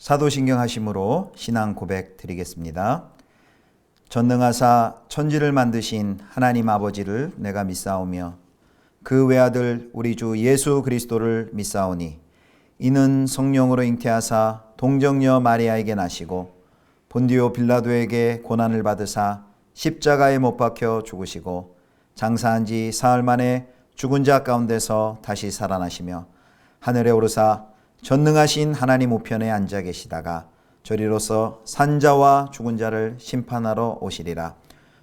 사도신경 하심으로 신앙 고백 드리겠습니다. 전능하사 천지를 만드신 하나님 아버지를 내가 믿사오며 그 외아들 우리 주 예수 그리스도를 믿사오니 이는 성령으로 잉태하사 동정녀 마리아에게 나시고 본디오 빌라도에게 고난을 받으사 십자가에 못 박혀 죽으시고 장사한 지 사흘 만에 죽은 자 가운데서 다시 살아나시며 하늘에 오르사 전능하신 하나님 우편에 앉아 계시다가 저리로서 산자와 죽은 자를 심판하러 오시리라.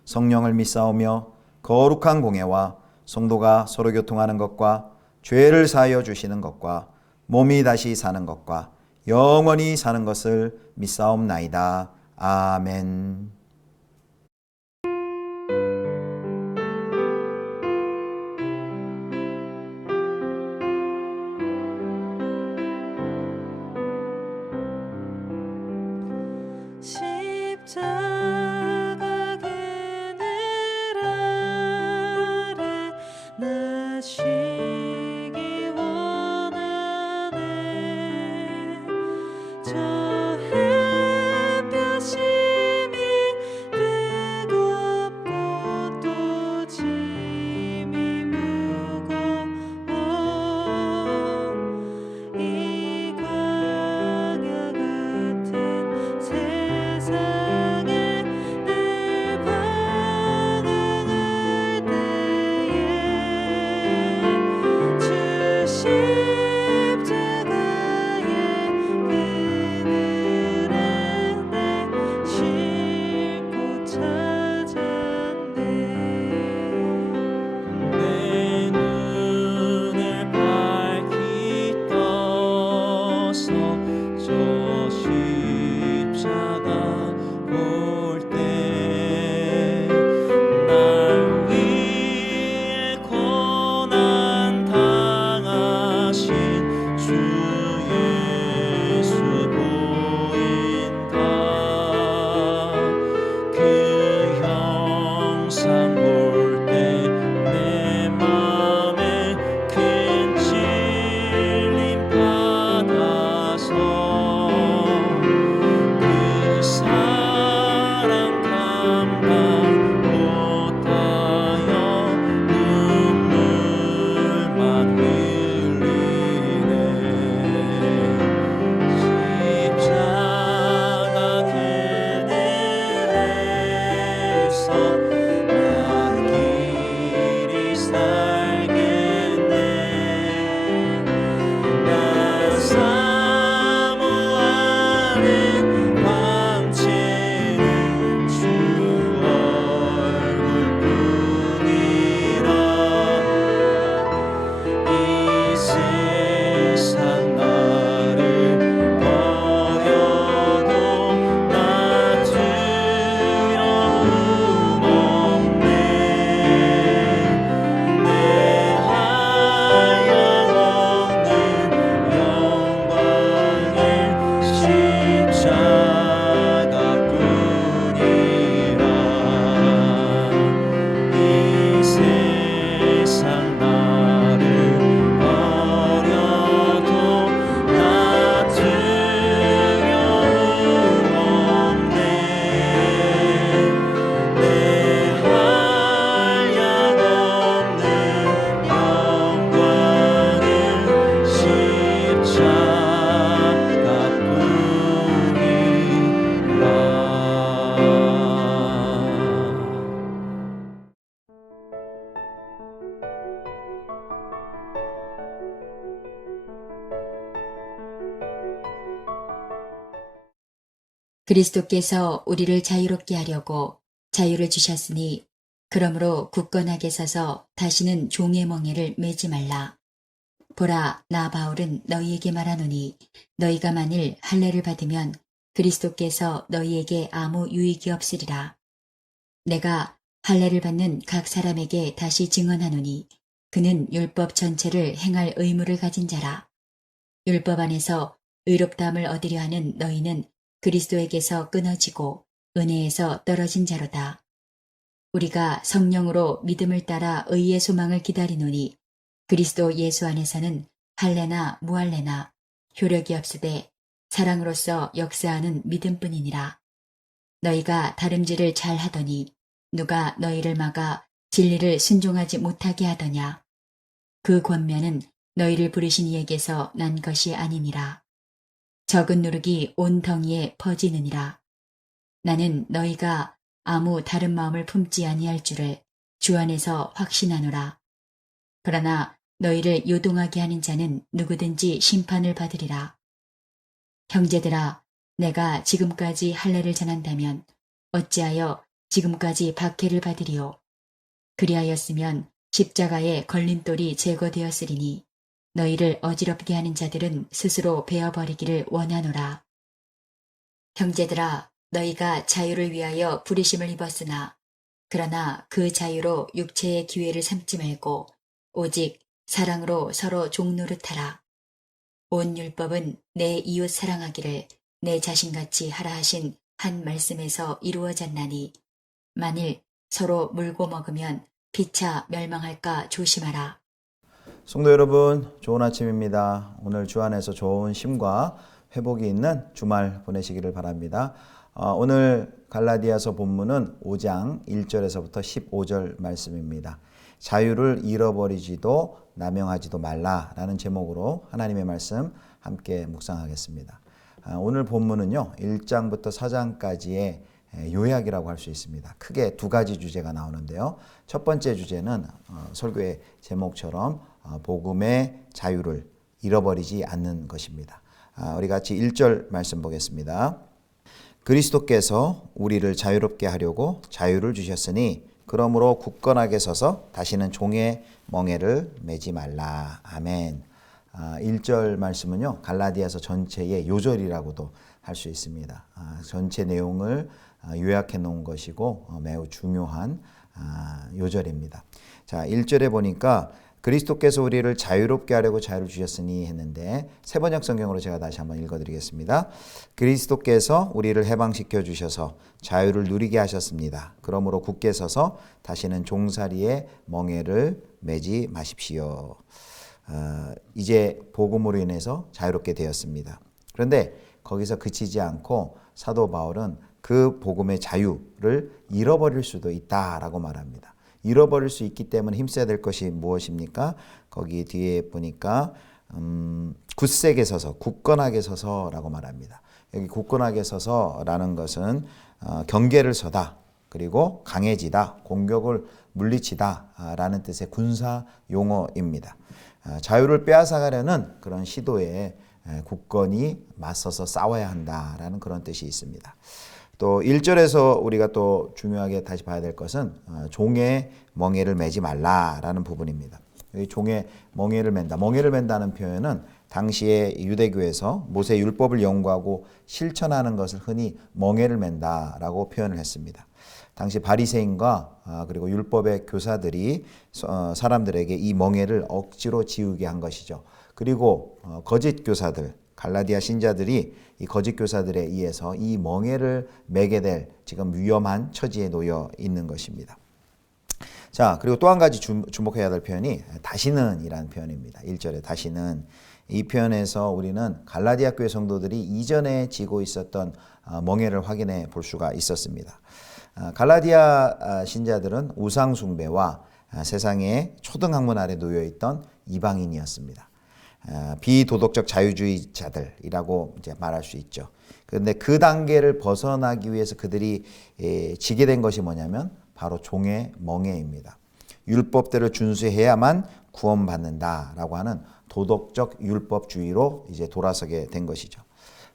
성령을 믿사오며 거룩한 공예와 성도가 서로 교통하는 것과 죄를 사하여 주시는 것과 몸이 다시 사는 것과 영원히 사는 것을 믿사옵나이다. 아멘. 십자가 그늘 아래 나 쉬기 원하네. 저 햇볕이 뜨겁고 또 짐이 무거워 이 광야 같은 세상에 늘 방황할 때에 주 십자가의 그늘에 내 쉴 곳 찾았네. 내 눈을 밝히 떠서 저 십자가 볼 때 날 위해 고난 당하신 주 예수 보인다. 그 형상 볼 때 내 맘에 큰 찔림 받아서 그 사랑 감당 못하여 눈물만 흘리네. 십자가 그늘에서 난 길이 살겠네. 난 사모하는 광채는 주 얼굴뿐이라. 이 세상 나를 버려도 나 두려움 없네. 내 한량없는 영광의 십자가뿐이라. 이 세상 나를 버려도 나 두려움 없네. 내 한량없는 영광은 그리스도께서 우리를 자유롭게 하려고 자유를 주셨으니 그러므로 굳건하게 서서 다시는 종의 멍에를 매지 말라. 보라, 나 바울은 너희에게 말하노니 너희가 만일 할례를 받으면 그리스도께서 너희에게 아무 유익이 없으리라. 내가 할례를 받는 각 사람에게 다시 증언하노니 그는 율법 전체를 행할 의무를 가진 자라. 율법 안에서 의롭다함을 얻으려 하는 너희는 그리스도에게서 끊어지고 은혜에서 떨어진 자로다. 우리가 성령으로 믿음을 따라 의의 소망을 기다리노니 그리스도 예수 안에서는 할례나 무할례나 효력이 없으되 사랑으로서 역사하는 믿음뿐이니라. 너희가 다름질을 잘 하더니 누가 너희를 막아 진리를 순종하지 못하게 하더냐. 그 권면은 너희를 부르신 이에게서 난 것이 아니니라. 적은 누룩이 온 덩이에 퍼지느니라. 나는 너희가 아무 다른 마음을 품지 아니할 줄을 주 안에서 확신하노라. 그러나 너희를 요동하게 하는 자는 누구든지 심판을 받으리라. 형제들아, 내가 지금까지 할례를 전한다면 어찌하여 지금까지 박해를 받으리요. 그리하였으면 십자가의 걸림돌이 제거되었으리니 너희를 어지럽게 하는 자들은 스스로 베어버리기를 원하노라. 형제들아, 너희가 자유를 위하여 부르심을 입었으나 그러나 그 자유로 육체의 기회를 삼지 말고 오직 사랑으로 서로 종노릇하라. 온 율법은 내 이웃 사랑하기를 내 자신같이 하라 하신 한 말씀에서 이루어졌나니 만일 서로 물고 먹으면 피차 멸망할까 조심하라. 성도 여러분, 좋은 아침입니다. 오늘 주 안에서 좋은 쉼과 회복이 있는 주말 보내시기를 바랍니다. 오늘 갈라디아서 본문은 5장 1절에서부터 15절 말씀입니다. 자유를 잃어버리지도 남용하지도 말라라는 제목으로 하나님의 말씀 함께 묵상하겠습니다. 오늘 본문은요, 1장부터 4장까지의 요약이라고 할 수 있습니다. 크게 두 가지 주제가 나오는데요. 첫 번째 주제는 설교의 제목처럼 복음의 자유를 잃어버리지 않는 것입니다. 우리 같이 1절 말씀 보겠습니다. 그리스도께서 우리를 자유롭게 하려고 자유를 주셨으니 그러므로 굳건하게 서서 다시는 종의 멍에를 매지 말라. 아멘. 1절 말씀은요, 갈라디아서 전체의 요절이라고도 할 수 있습니다. 전체 내용을 요약해 놓은 것이고 매우 중요한 요절입니다. 자, 1절에 보니까 그리스도께서 우리를 자유롭게 하려고 자유를 주셨으니 했는데 세 번역 성경으로 제가 다시 한번 읽어드리겠습니다. 그리스도께서 우리를 해방시켜 주셔서 자유를 누리게 하셨습니다. 그러므로 굳게 서서 다시는 종살이의 멍에를 매지 마십시오. 이제 복음으로 인해서 자유롭게 되었습니다. 그런데 거기서 그치지 않고 사도 바울은 그 복음의 자유를 잃어버릴 수도 있다라고 말합니다. 잃어버릴 수 있기 때문에 힘써야 될 것이 무엇입니까? 거기 뒤에 보니까 굳세게 서서, 굳건하게 서서라고 말합니다. 여기 굳건하게 서서라는 것은 경계를 서다, 그리고 강해지다, 공격을 물리치다 라는 뜻의 군사 용어입니다. 자유를 빼앗아가려는 그런 시도에 굳건히 맞서서 싸워야 한다라는 그런 뜻이 있습니다. 또 1절에서 우리가 또 중요하게 다시 봐야 될 것은 종의 멍에를 매지 말라라는 부분입니다. 여기 종의 멍에를 맨다. 멍에를 맨다는 표현은 당시에 유대교에서 모세 율법을 연구하고 실천하는 것을 흔히 멍에를 맨다라고 표현을 했습니다. 당시 바리새인과 그리고 율법의 교사들이 사람들에게 이 멍에를 억지로 지우게 한 것이죠. 그리고 거짓 교사들, 갈라디아 신자들이 이 거짓 교사들에 의해서 이 멍에를 매게 될 지금 위험한 처지에 놓여 있는 것입니다. 자, 그리고 또 한 가지 주목해야 될 표현이 다시는 이라는 표현입니다. 1절에 다시는. 이 표현에서 우리는 갈라디아 교회 성도들이 이전에 지고 있었던 멍에를 확인해 볼 수가 있었습니다. 갈라디아 신자들은 우상 숭배와 세상의 초등학문 아래 놓여 있던 이방인이었습니다. 비도덕적 자유주의자들이라고 이제 말할 수 있죠. 그런데 그 단계를 벗어나기 위해서 그들이 지게 된 것이 뭐냐면 바로 종의 멍에입니다. 율법대로 준수해야만 구원받는다라고 하는 도덕적 율법주의로 이제 돌아서게 된 것이죠.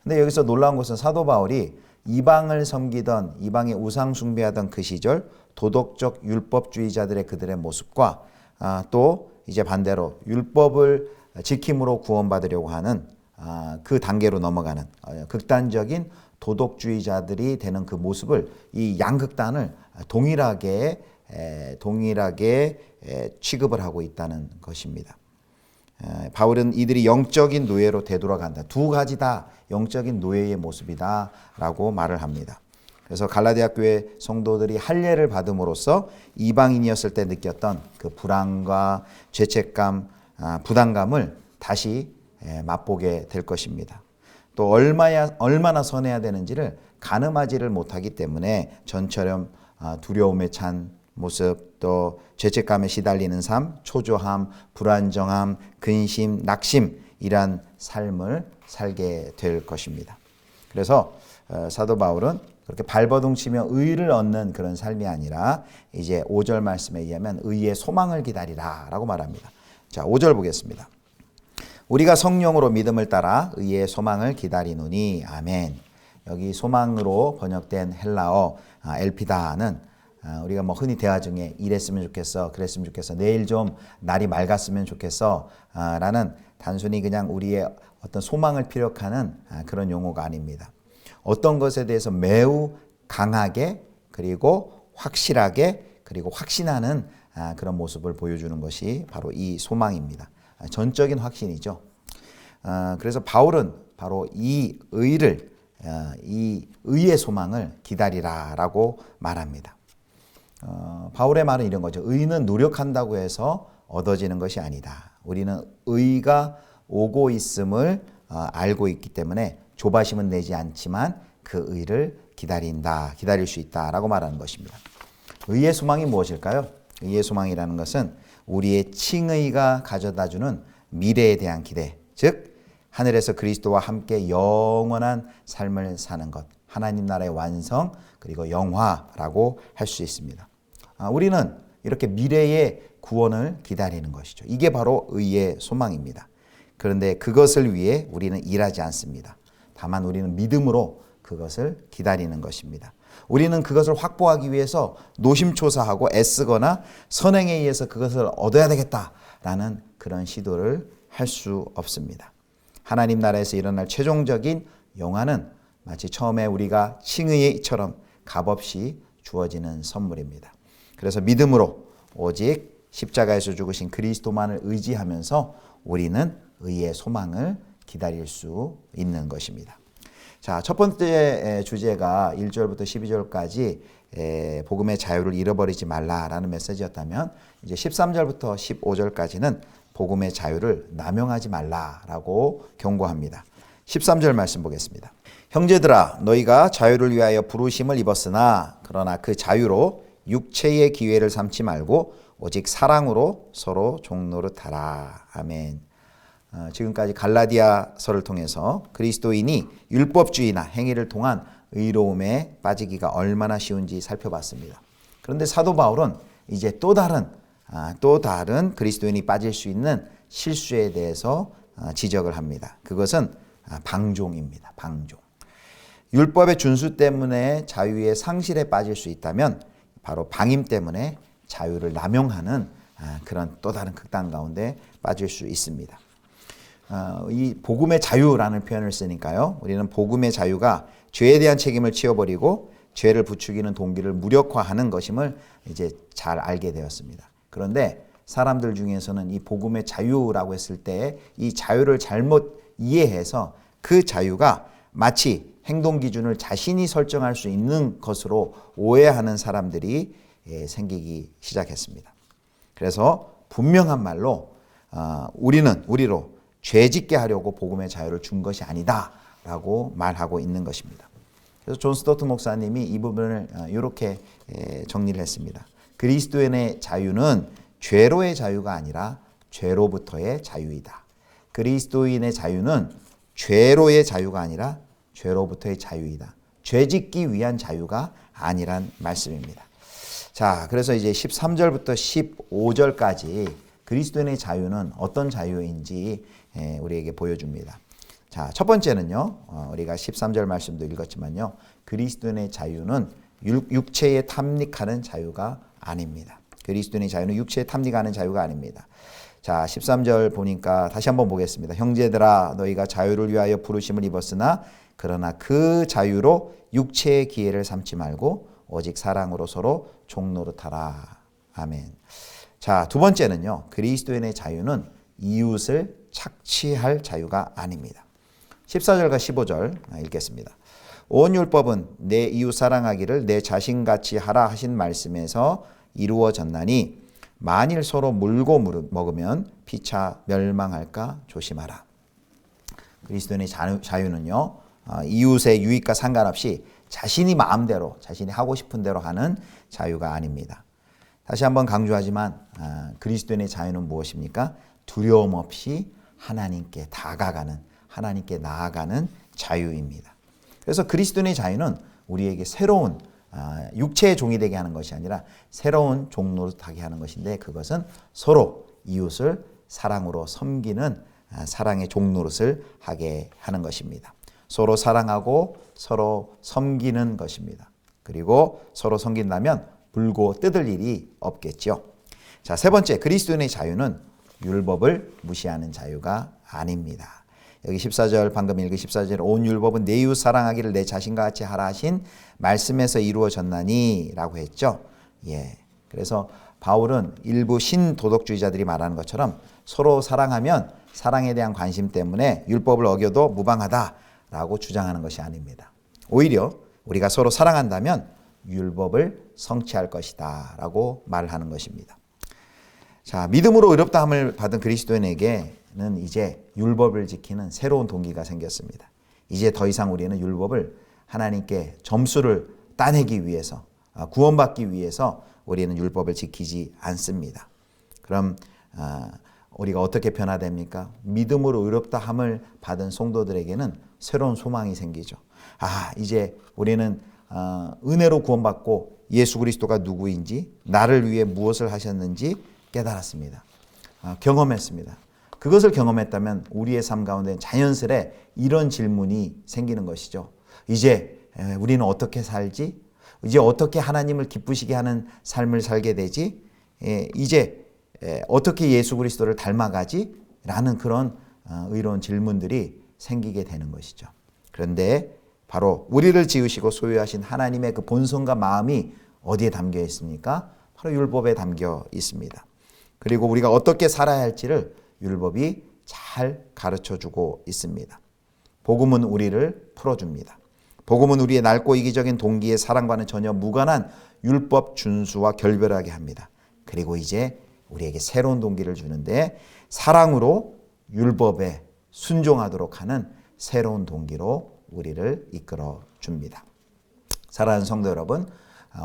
근데 여기서 놀라운 것은 사도 바울이 이방을 섬기던, 이방의 우상 숭배하던 그 시절 도덕적 율법주의자들의 그들의 모습과 또 이제 반대로 율법을 지킴으로 구원받으려고 하는 그 단계로 넘어가는 극단적인 도덕주의자들이 되는 그 모습을, 이 양극단을 동일하게 취급을 하고 있다는 것입니다. 바울은 이들이 영적인 노예로 되돌아간다. 두 가지 다 영적인 노예의 모습이다 라고 말을 합니다. 그래서 갈라디아 교회 성도들이 할례를 받음으로써 이방인이었을 때 느꼈던 그 불안과 죄책감, 부담감을 다시 맛보게 될 것입니다. 또 얼마나 선해야 되는지를 가늠하지를 못하기 때문에 전처럼 두려움에 찬 모습, 또 죄책감에 시달리는 삶, 초조함, 불안정함, 근심, 낙심 이란 삶을 살게 될 것입니다. 그래서 사도 바울은 그렇게 발버둥 치며 의를 얻는 그런 삶이 아니라 이제 5절 말씀에 의하면 의의 소망을 기다리라 라고 말합니다. 자, 5절 보겠습니다. 우리가 성령으로 믿음을 따라 의의 소망을 기다리노니. 아멘. 여기 소망으로 번역된 헬라어 엘피다는 우리가 뭐 흔히 대화 중에 이랬으면 좋겠어, 그랬으면 좋겠어, 내일 좀 날이 맑았으면 좋겠어 라는 단순히 그냥 우리의 어떤 소망을 피력하는 그런 용어가 아닙니다. 어떤 것에 대해서 매우 강하게 그리고 확실하게 그리고 확신하는 그런 모습을 보여주는 것이 바로 이 소망입니다. 전적인 확신이죠. 그래서 바울은 바로 이 의를, 이 의의 소망을 기다리라라고 말합니다. 바울의 말은 이런 거죠. 의는 노력한다고 해서 얻어지는 것이 아니다. 우리는 의가 오고 있음을 알고 있기 때문에 조바심은 내지 않지만 그 의를 기다린다, 기다릴 수 있다라고 말하는 것입니다. 의의 소망이 무엇일까요? 의의 소망이라는 것은 우리의 칭의가 가져다주는 미래에 대한 기대, 즉 하늘에서 그리스도와 함께 영원한 삶을 사는 것, 하나님 나라의 완성 그리고 영화라고 할 수 있습니다. 우리는 이렇게 미래의 구원을 기다리는 것이죠. 이게 바로 의의 소망입니다. 그런데 그것을 위해 우리는 일하지 않습니다. 다만 우리는 믿음으로 그것을 기다리는 것입니다. 우리는 그것을 확보하기 위해서 노심초사하고 애쓰거나 선행에 의해서 그것을 얻어야 되겠다라는 그런 시도를 할 수 없습니다. 하나님 나라에서 일어날 최종적인 영화는 마치 처음에 우리가 칭의처럼 값없이 주어지는 선물입니다. 그래서 믿음으로 오직 십자가에서 죽으신 그리스도만을 의지하면서 우리는 의의 소망을 기다릴 수 있는 것입니다. 자, 첫 번째 주제가 1절부터 12절까지 복음의 자유를 잃어버리지 말라라는 메시지였다면 이제 13절부터 15절까지는 복음의 자유를 남용하지 말라라고 경고합니다. 13절 말씀 보겠습니다. 형제들아 너희가 자유를 위하여 부르심을 입었으나 그러나 그 자유로 육체의 기회를 삼지 말고 오직 사랑으로 서로 종노릇하라. 아멘. 지금까지 갈라디아서를 통해서 그리스도인이 율법주의나 행위를 통한 의로움에 빠지기가 얼마나 쉬운지 살펴봤습니다. 그런데 사도 바울은 이제 또 다른 그리스도인이 빠질 수 있는 실수에 대해서 지적을 합니다. 그것은 방종입니다. 방종. 율법의 준수 때문에 자유의 상실에 빠질 수 있다면 바로 방임 때문에 자유를 남용하는 그런 또 다른 극단 가운데 빠질 수 있습니다. 이 복음의 자유라는 표현을 쓰니까요. 우리는 복음의 자유가 죄에 대한 책임을 치워버리고 죄를 부추기는 동기를 무력화하는 것임을 이제 잘 알게 되었습니다. 그런데 사람들 중에서는 이 복음의 자유라고 했을 때 이 자유를 잘못 이해해서 그 자유가 마치 행동 기준을 자신이 설정할 수 있는 것으로 오해하는 사람들이 생기기 시작했습니다. 그래서 분명한 말로 우리로 죄짓게 하려고 복음의 자유를 준 것이 아니다라고 말하고 있는 것입니다. 그래서 존 스토트 목사님이 이 부분을 이렇게 정리를 했습니다. 그리스도인의 자유는 죄로의 자유가 아니라 죄로부터의 자유이다. 그리스도인의 자유는 죄로의 자유가 아니라 죄로부터의 자유이다. 죄짓기 위한 자유가 아니란 말씀입니다. 자, 그래서 이제 13절부터 15절까지 그리스도인의 자유는 어떤 자유인지 우리에게 보여줍니다. 자, 첫 번째는요, 우리가 13절 말씀도 읽었지만요, 그리스도인의 자유는 육체에 탐닉하는 자유가 아닙니다. 그리스도인의 자유는 육체에 탐닉하는 자유가 아닙니다. 자, 13절 보니까 다시 한번 보겠습니다. 형제들아 너희가 자유를 위하여 부르심을 입었으나 그러나 그 자유로 육체의 기회를 삼지 말고 오직 사랑으로 서로 종노릇하라. 아멘. 자, 두 번째는요, 그리스도인의 자유는 이웃을 착취할 자유가 아닙니다. 14절과 15절 읽겠습니다. 온 율법은 내 이웃 사랑하기를 내 자신같이 하라 하신 말씀에서 이루어졌나니 만일 서로 물고 먹으면 피차 멸망할까 조심하라. 그리스도인의 자유는요, 이웃의 유익과 상관없이 자신이 마음대로, 자신이 하고 싶은 대로 하는 자유가 아닙니다. 다시 한번 강조하지만 그리스도인의 자유는 무엇입니까? 두려움 없이 하나님께 다가가는, 하나님께 나아가는 자유입니다. 그래서 그리스도인의 자유는 우리에게 새로운 육체의 종이 되게 하는 것이 아니라 새로운 종노릇하게 하는 것인데, 그것은 서로 이웃을 사랑으로 섬기는 사랑의 종노릇을 하게 하는 것입니다. 서로 사랑하고 서로 섬기는 것입니다. 그리고 서로 섬긴다면 물고 뜯을 일이 없겠죠. 자, 세 번째, 그리스도인의 자유는 율법을 무시하는 자유가 아닙니다. 여기 14절, 방금 읽은 14절, 온 율법은 내 이웃 사랑하기를 내 자신과 같이 하라 하신 말씀에서 이루어졌나니 라고 했죠. 예. 그래서 바울은 일부 신도덕주의자들이 말하는 것처럼 서로 사랑하면 사랑에 대한 관심 때문에 율법을 어겨도 무방하다라고 주장하는 것이 아닙니다. 오히려 우리가 서로 사랑한다면 율법을 성취할 것이다 라고 말하는 것입니다. 자, 믿음으로 의롭다함을 받은 그리스도인에게는 이제 율법을 지키는 새로운 동기가 생겼습니다. 이제 더 이상 우리는 율법을 하나님께 점수를 따내기 위해서, 구원받기 위해서 우리는 율법을 지키지 않습니다. 그럼 우리가 어떻게 변화됩니까? 믿음으로 의롭다함을 받은 성도들에게는 새로운 소망이 생기죠. 이제 우리는 은혜로 구원받고 예수 그리스도가 누구인지, 나를 위해 무엇을 하셨는지 깨달았습니다. 경험했습니다. 그것을 경험했다면 우리의 삶 가운데 자연스레 이런 질문이 생기는 것이죠. 이제 우리는 어떻게 살지? 이제 어떻게 하나님을 기쁘시게 하는 삶을 살게 되지? 이제 어떻게 예수 그리스도를 닮아가지? 라는 그런 의로운 질문들이 생기게 되는 것이죠. 그런데 바로 우리를 지으시고 소유하신 하나님의 그 본성과 마음이 어디에 담겨 있습니까? 바로 율법에 담겨 있습니다. 그리고 우리가 어떻게 살아야 할지를 율법이 잘 가르쳐주고 있습니다. 복음은 우리를 풀어줍니다. 복음은 우리의 넓고 이기적인 동기의 사랑과는 전혀 무관한 율법 준수와 결별하게 합니다. 그리고 이제 우리에게 새로운 동기를 주는데, 사랑으로 율법에 순종하도록 하는 새로운 동기로 우리를 이끌어 줍니다. 사랑하는 성도 여러분,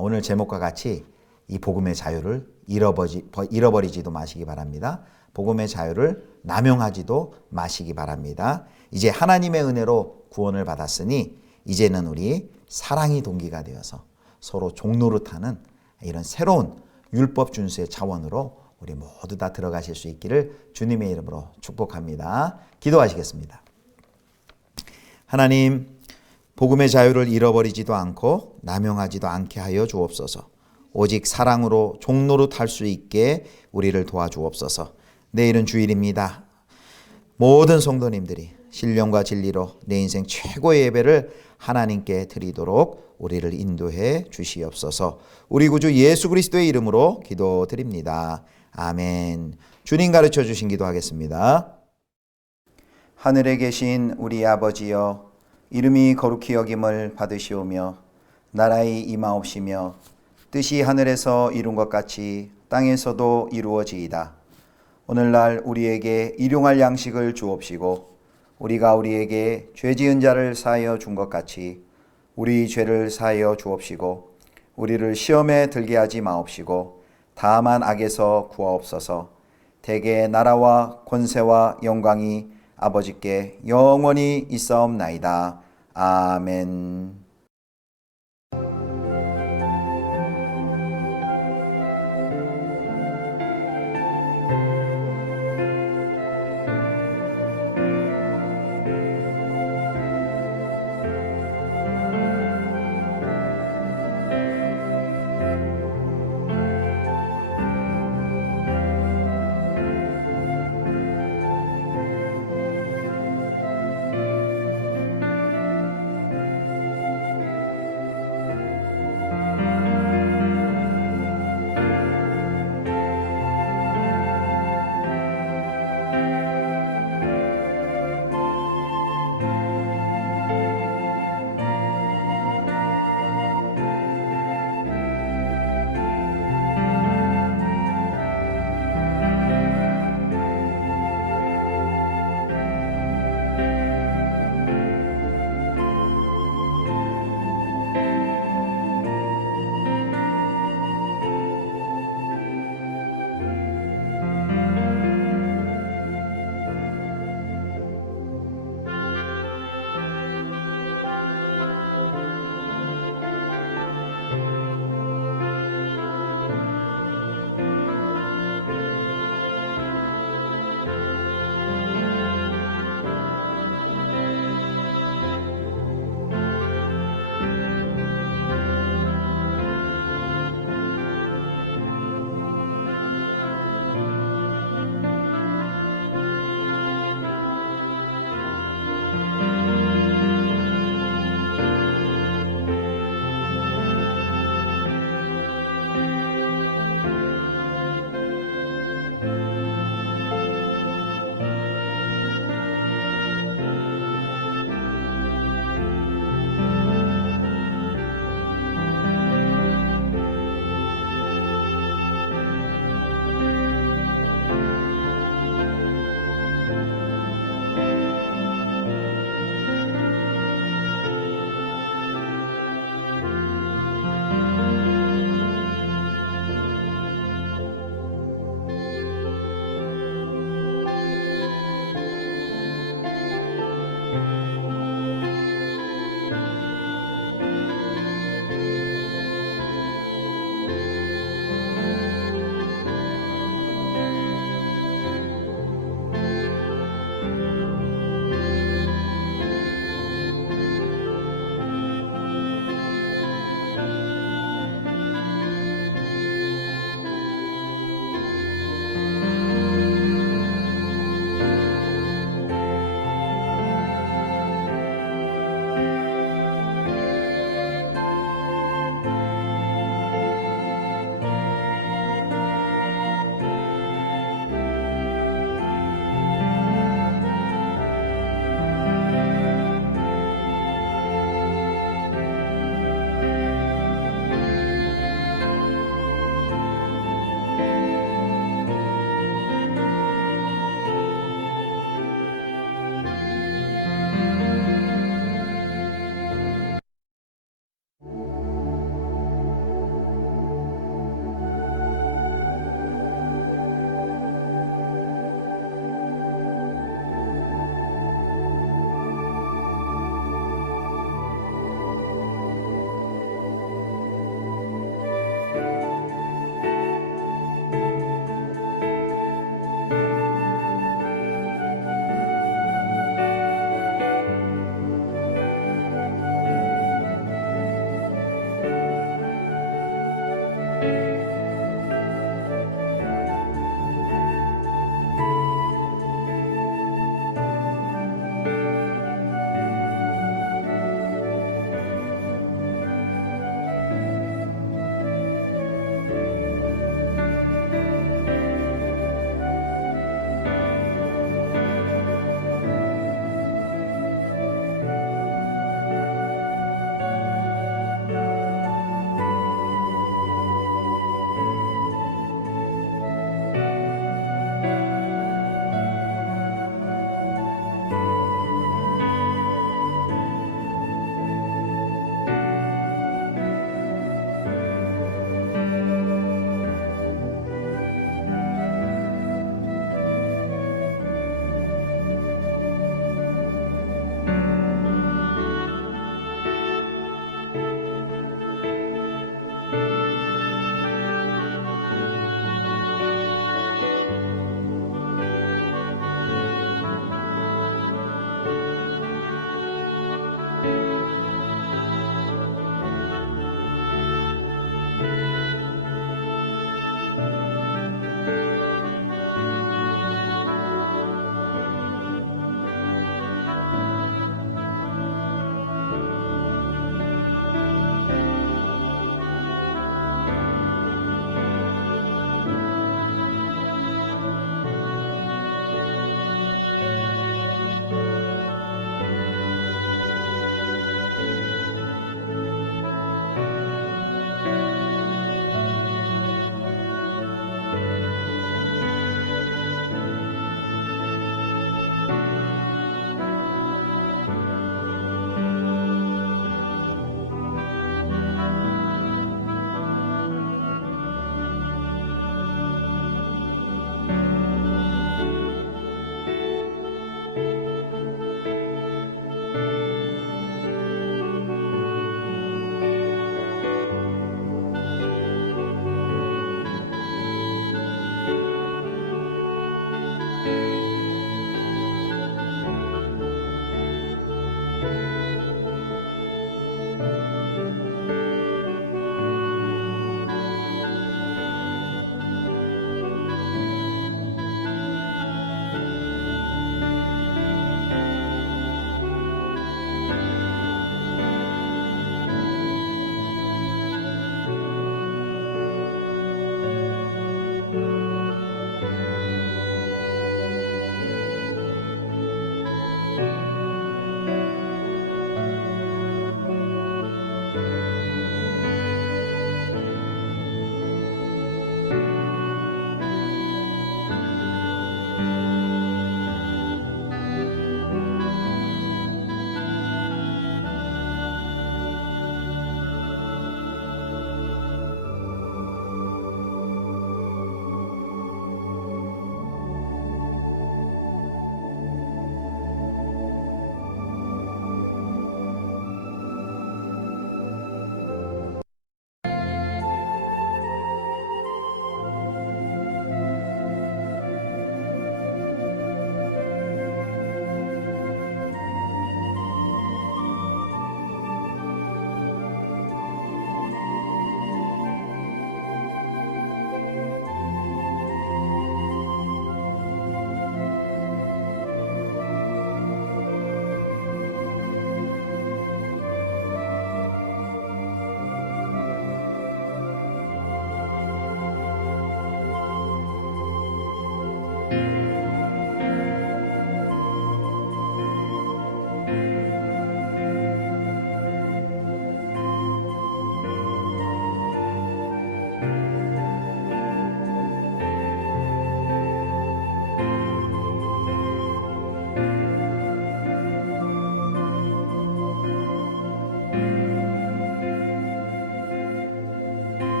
오늘 제목과 같이 이 복음의 자유를 잃어버리지도 마시기 바랍니다. 복음의 자유를 남용하지도 마시기 바랍니다. 이제 하나님의 은혜로 구원을 받았으니 이제는 우리 사랑이 동기가 되어서 서로 종노릇하는 이런 새로운 율법 준수의 차원으로 우리 모두 다 들어가실 수 있기를 주님의 이름으로 축복합니다. 기도하시겠습니다. 하나님, 복음의 자유를 잃어버리지도 않고 남용하지도 않게 하여 주옵소서. 오직 사랑으로 종노릇할 수 있게 우리를 도와주옵소서. 내일은 주일입니다. 모든 성도님들이 신령과 진리로 내 인생 최고의 예배를 하나님께 드리도록 우리를 인도해 주시옵소서. 우리 구주 예수 그리스도의 이름으로 기도드립니다. 아멘. 주님 가르쳐 주신 기도하겠습니다. 하늘에 계신 우리 아버지여, 이름이 거룩히 여김을 받으시오며 나라의 임하옵시며 뜻이 하늘에서 이룬 것 같이 땅에서도 이루어지이다. 오늘날 우리에게 일용할 양식을 주옵시고 우리가 우리에게 죄 지은 자를 사하여 준 것 같이 우리 죄를 사하여 주옵시고 우리를 시험에 들게 하지 마옵시고 다만 악에서 구하옵소서. 대개 나라와 권세와 영광이 아버지께 영원히 있사옵나이다. 아멘.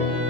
주